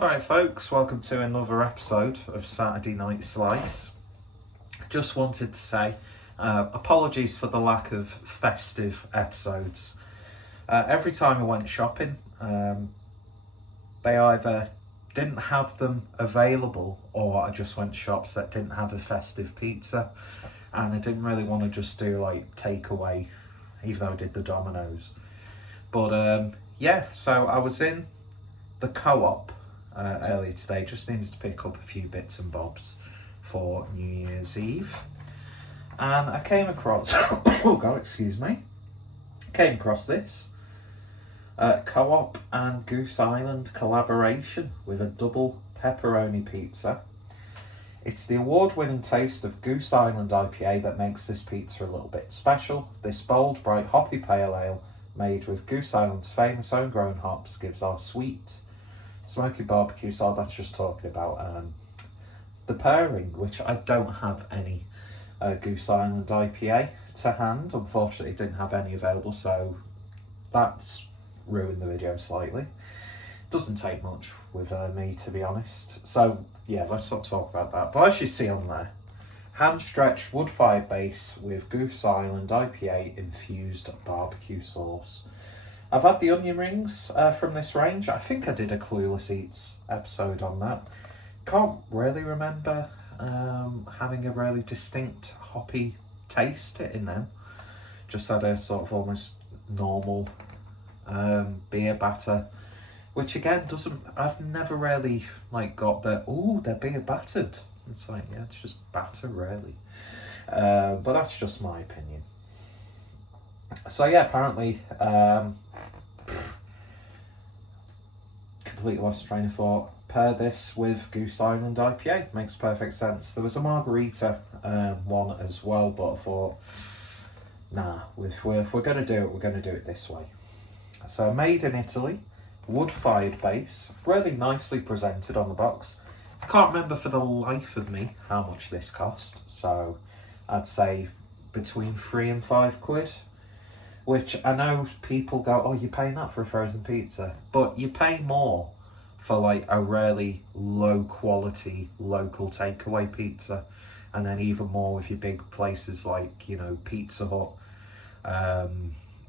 Alright folks, welcome to another episode of Saturday Night Slice. Just wanted to say apologies for the lack of festive episodes. Every time I went shopping, they either didn't have them available or I just went to shops that didn't have a festive pizza, and I didn't really want to just do like takeaway, even though I did the Domino's. But so I was in the Co-op earlier today, just needed to pick up a few bits and bobs for New Year's Eve, and I came across came across this Co-op and Goose Island collaboration with a double pepperoni pizza. It's the award-winning taste of Goose Island IPA that makes this pizza a little bit special. This bold, bright, hoppy pale ale made with Goose Island's famous homegrown hops gives our sweet smoky barbecue sauce. That's just talking about the pairing, which I don't have any Goose Island IPA to hand. Unfortunately, didn't have any available, so that's ruined the video slightly. Doesn't take much with me, to be honest. So yeah, let's not talk about that. But as you see on there, hand-stretched wood-fired base with Goose Island IPA infused barbecue sauce. I've had the onion rings from this range. I think I did a Clueless Eats episode on that. Can't really remember having a really distinct hoppy taste in them. Just had a sort of almost normal beer batter, which again I've never really like got the, they're beer battered. It's like, yeah, it's just batter really. But that's just my opinion. So yeah, apparently, completely lost train of thought. Pair this with Goose Island IPA, makes perfect sense. There was a margarita one as well, but I thought, nah, if we're going to do it, we're going to do it this way. So made in Italy, wood-fired base, really nicely presented on the box. Can't remember for the life of me how much this cost, so I'd say between £3 and £5. Which I know people go, oh, you're paying that for a frozen pizza. But you pay more for like a really low quality local takeaway pizza. And then even more with your big places like, you know, Pizza Hut,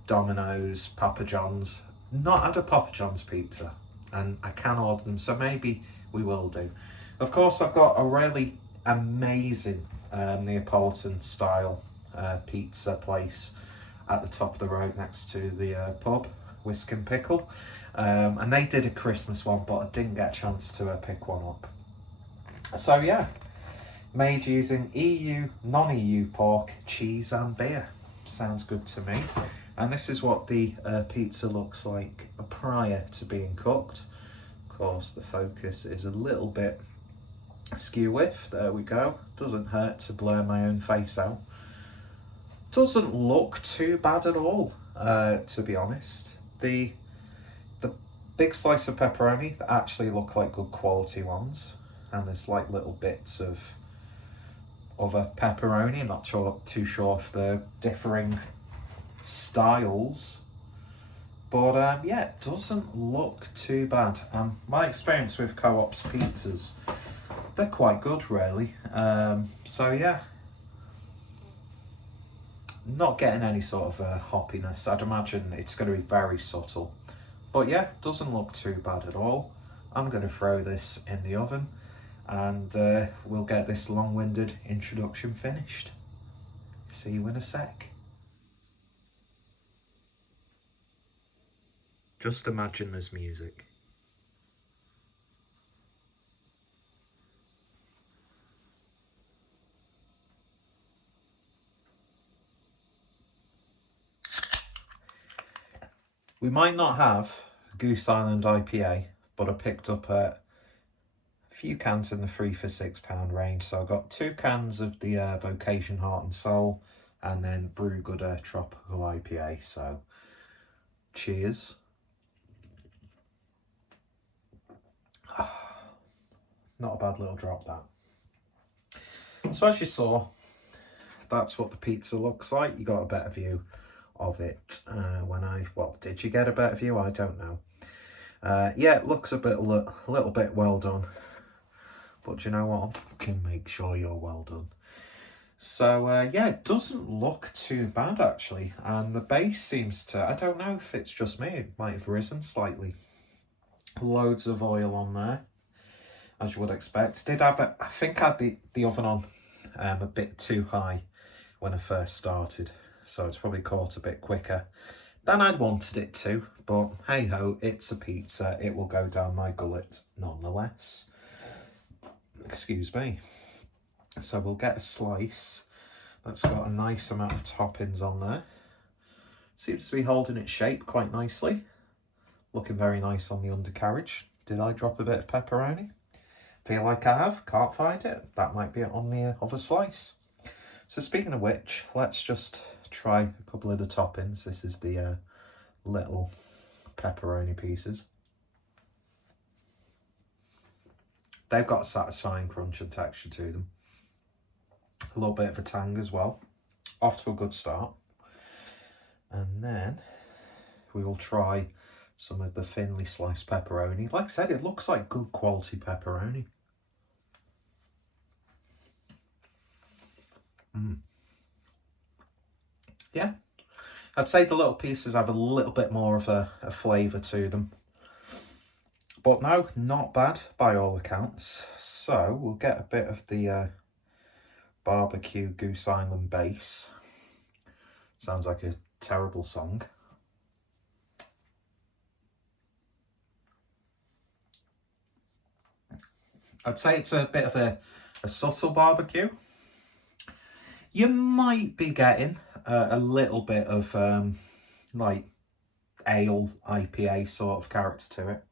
Domino's, Papa John's. Not had a Papa John's pizza. And I can order them, so maybe we will do. Of course, I've got a really amazing Neapolitan style pizza place at the top of the road next to the pub, Whisk and Pickle, and they did a Christmas one, but I didn't get a chance to pick one up. So yeah, made using EU, non-EU pork, cheese and beer. Sounds good to me. And this is what the pizza looks like prior to being cooked. Of course, the focus is a little bit skew with. There we go. Doesn't hurt to blur my own face out. Doesn't look too bad at all, to be honest. The big slice of pepperoni that actually look like good quality ones, and there's like little bits of other pepperoni. I'm not too sure if they're differing styles, but yeah, it doesn't look too bad. My experience with Co-op's pizzas, they're quite good really. So yeah, not getting any sort of hoppiness. I'd imagine it's going to be very subtle. But yeah, doesn't look too bad at all. I'm going to throw this in the oven and we'll get this long-winded introduction finished. See you in a sec. Just imagine there's music. We might not have Goose Island IPA, but I picked up a few cans in the £3 for £6 range. So I got 2 cans of the Vocation Heart and Soul, and then Brew Gooder Tropical IPA. So cheers. Not a bad little drop, that. So as you saw, that's what the pizza looks like. You got a better view of it did you get a better view? I don't know. Yeah, it looks a little bit well done. But do you know what? I'll fucking make sure you're well done. So, yeah, it doesn't look too bad, actually. And the base seems to... I don't know if it's just me. It might have risen slightly. Loads of oil on there, as you would expect. I think I had the oven on a bit too high when I first started. So it's probably caught a bit quicker than I'd wanted it to. But, hey-ho, it's a pizza. It will go down my gullet nonetheless. Excuse me. So we'll get a slice that's got a nice amount of toppings on there. Seems to be holding its shape quite nicely. Looking very nice on the undercarriage. Did I drop a bit of pepperoni? Feel like I have. Can't find it. That might be on the other slice. So speaking of which, let's just try a couple of the toppings. This is the little pepperoni pieces. They've got a satisfying crunch and texture to them. A little bit of a tang as well. Off to a good start. And then we will try some of the thinly sliced pepperoni. Like I said, it looks like good quality pepperoni. Yeah. I'd say the little pieces have a little bit more of a flavour to them. But no, not bad by all accounts. So we'll get a bit of the barbecue Goose Island base. Sounds like a terrible song. I'd say it's a bit of a subtle barbecue. You might be getting a little bit of like ale IPA sort of character to it.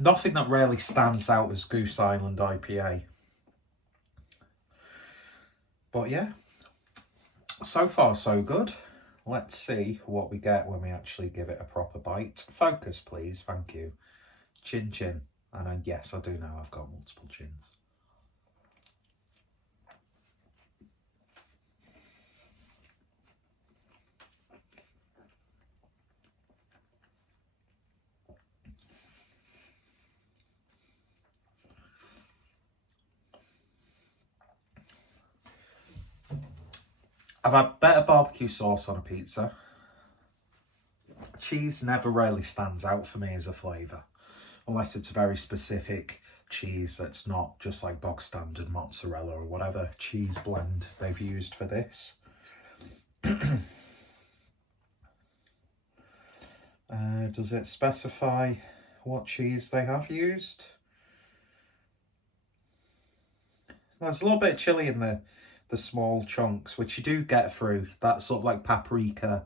Nothing that really stands out as Goose Island IPA. But yeah, so far so good. Let's see what we get when we actually give it a proper bite. Focus, please. Thank you. Chin chin. And yes, I do know I've got multiple chins. I've had better barbecue sauce on a pizza. Cheese never really stands out for me as a flavour, unless it's a very specific cheese that's not just like bog standard mozzarella or whatever cheese blend they've used for this. Does it specify what cheese they have used? There's a little bit of chilli in the small chunks, which you do get through that sort of like paprika,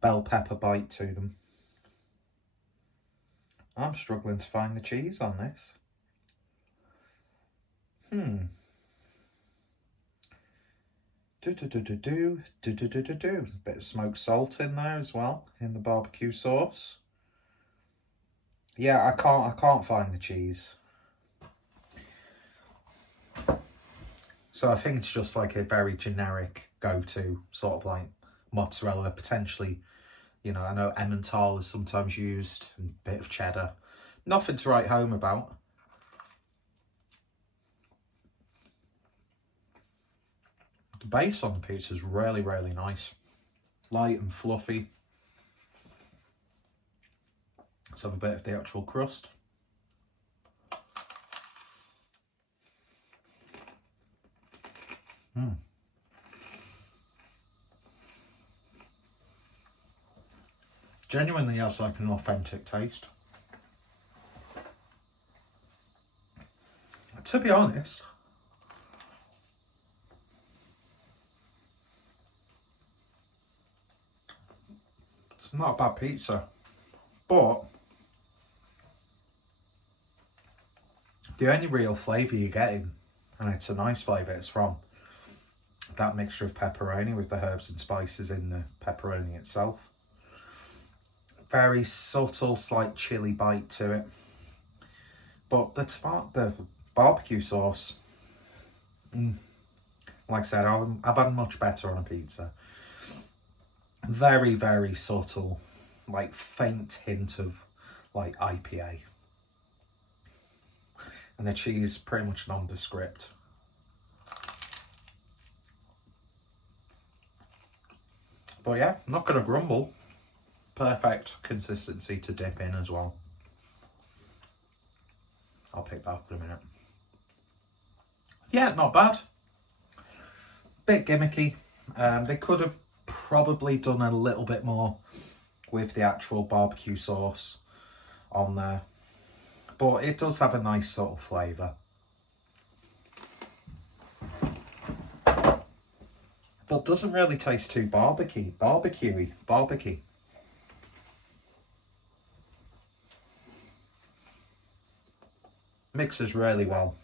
bell pepper bite to them. I'm struggling to find the cheese on this. A bit of smoked salt in there as well, in the barbecue sauce. Yeah, I can't find the cheese. So I think it's just like a very generic go-to sort of like mozzarella, potentially, you know, I know Emmental is sometimes used, and a bit of cheddar. Nothing to write home about. The base on the pizza is really, really nice. Light and fluffy. Let's have a bit of the actual crust. Genuinely has like an authentic taste. To be honest, it's not a bad pizza, but the only real flavour you're getting, and it's a nice flavour, it's from that mixture of pepperoni with the herbs and spices in the pepperoni itself. Very subtle, slight chili bite to it. But the barbecue sauce, like I said, I've had much better on a pizza. Very, very subtle like faint hint of like IPA. And the cheese pretty much nondescript. But yeah, not going to grumble. Perfect consistency to dip in as well. I'll pick that up in a minute. Yeah, not bad. Bit gimmicky. They could have probably done a little bit more with the actual barbecue sauce on there. But it does have a nice sort of flavour. But doesn't really taste too barbecuey. Mixes really well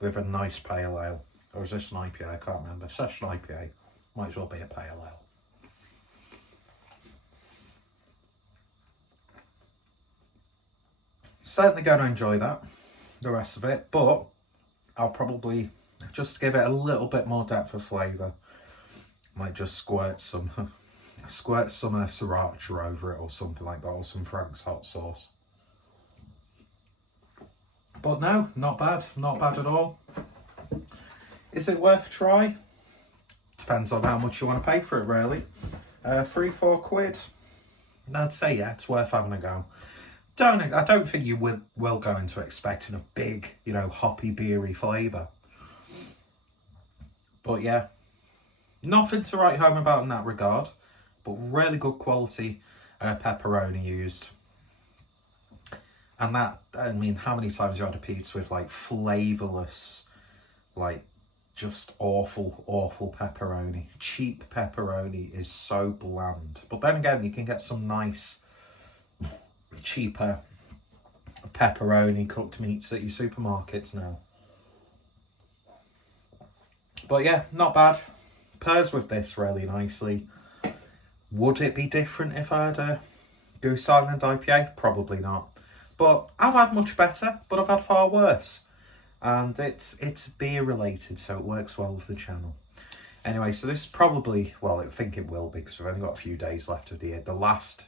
with a nice pale ale. Or is this an IPA? I can't remember. Session IPA. Might as well be a pale ale. Certainly going to enjoy that, the rest of it, but I'll probably just give it a little bit more depth of flavour. Might just squirt some sriracha over it or something like that, or some Frank's hot sauce. But no, not bad at all. Is it worth a try? Depends on how much you want to pay for it, really. 3-4 quid. I'd say yeah, it's worth having a go. I don't think you will go into expecting a big, hoppy, beery flavour. But yeah, nothing to write home about in that regard. But really good quality pepperoni used. And that, I mean, how many times have you had a pizza with like flavourless, like just awful pepperoni? Cheap pepperoni is so bland. But then again, you can get some nice cheaper pepperoni cooked meats at your supermarkets now. But yeah, not bad. Pairs with this really nicely. Would it be different if I had a Goose Island IPA? Probably not. But I've had much better, but I've had far worse. And it's beer related, so it works well with the channel. Anyway, so this is probably, well, I think it will be, because we've only got a few days left of the year. The last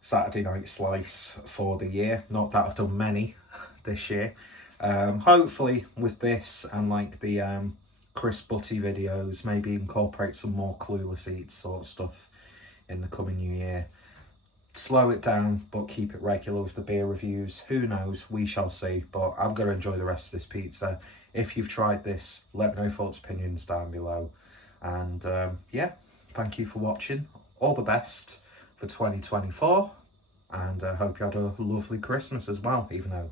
Saturday night slice for the year. Not that I've done many this year. Hopefully with this and like the Chris Butty videos, maybe incorporate some more Clueless Eats sort of stuff in the coming new year. Slow it down, but keep it regular with the beer reviews. Who knows? We shall see. But I'm going to enjoy the rest of this pizza. If you've tried this, let me know your thoughts, opinions down below. And yeah, thank you for watching. All the best for 2024. And I hope you had a lovely Christmas as well, even though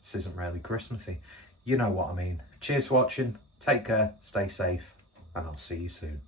this isn't really Christmassy. You know what I mean. Cheers for watching. Take care. Stay safe. And I'll see you soon.